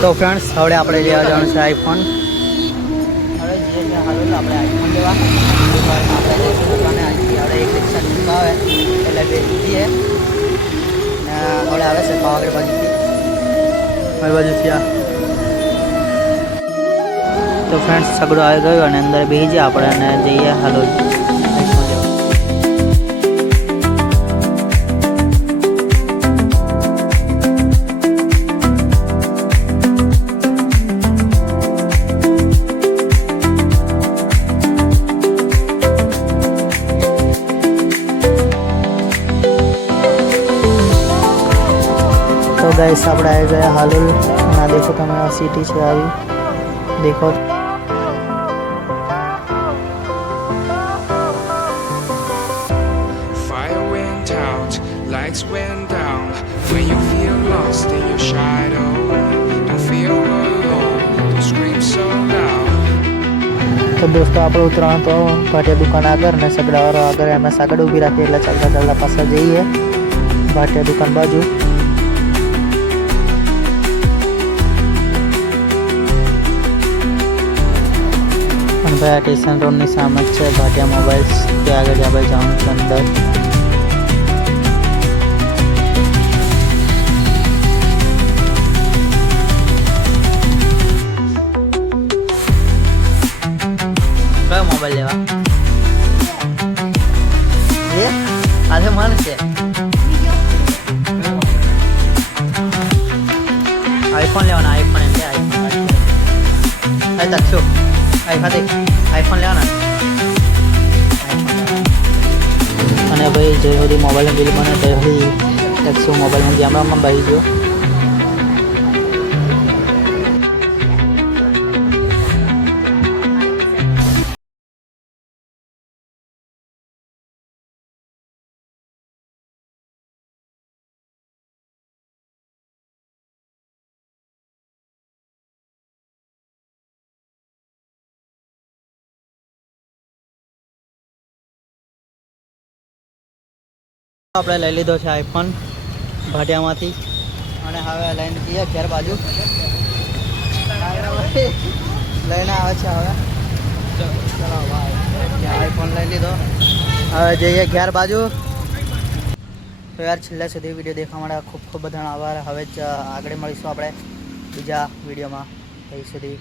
તો ફ્રેન્ડ્સ હવે આપણે લેવા જવાનું છે આઈફોન. હવે જે છે હાલો આપણે આઈફોન લેવા આપણે લઈશું દુકાને. અહીંથી આપણે એક રિક્ષા મૂકવા આવે એટલે બેસીએ ને હવે આવે છે પાવાગઢ બાજુથી મારી બાજુથી આ. તો ફ્રેન્ડ્સ સગડો આવી ગયો અને અંદર બેસી જાય આપણે અને જઈએ હાલો આઈફોન લેવા. तो गाइस આપણે આવી ગયા હાલોલ. ના દેખો તમે આ સિટી છે આવી દેખો. Fire went out, lights went down. When you feel lost in your shadow, don't feel alone, don't scream so loud. તો દોસ્તો આપણે ઉતરવાનું તો ભાટિયા દુકાન આગળ ને સગડાવાળો આગળ એમ આગળ ઊભી રાખી એટલે ચાલતા ચાલતા પાછા જઈએ ભાટિયા દુકાન બાજુ. અને ભાઈ આ સ્ટેશન રોડની સામે જ છે ભાટિયા મોબાઈલ્સ. ત્યાં આગળ આપણે જવાનું છે અંદર. કયો મોબાઈલ લેવા? એ આજે મન છે આઈફોન લેવાના. આઈફોન એમ કે આઈફોન આ તકશો આઈફોન લેવાના. અને ભાઈ જે સુધી મોબાઈલનું બિલ બને તે સુધી તકશો મોબાઈલમાં ગેમ રમવા બેસી ગયો. આપણે લઈ લીધો છે આઈફોન ભાટિયામાંથી અને હવે લઈને જઈએ ઘેર બાજુ. લઈને આવે છે હવે. ચલો ભાઈ આઈફોન લઈ લીધો હવે જઈએ ઘેર બાજુ. તો યાર છેલ્લે સુધી વિડીયો દેખવા માટે ખૂબ ખૂબ બધાનો આભાર. હવે જ આગળ મળીશું આપણે બીજા વિડીયોમાં. ત્યાં સુધી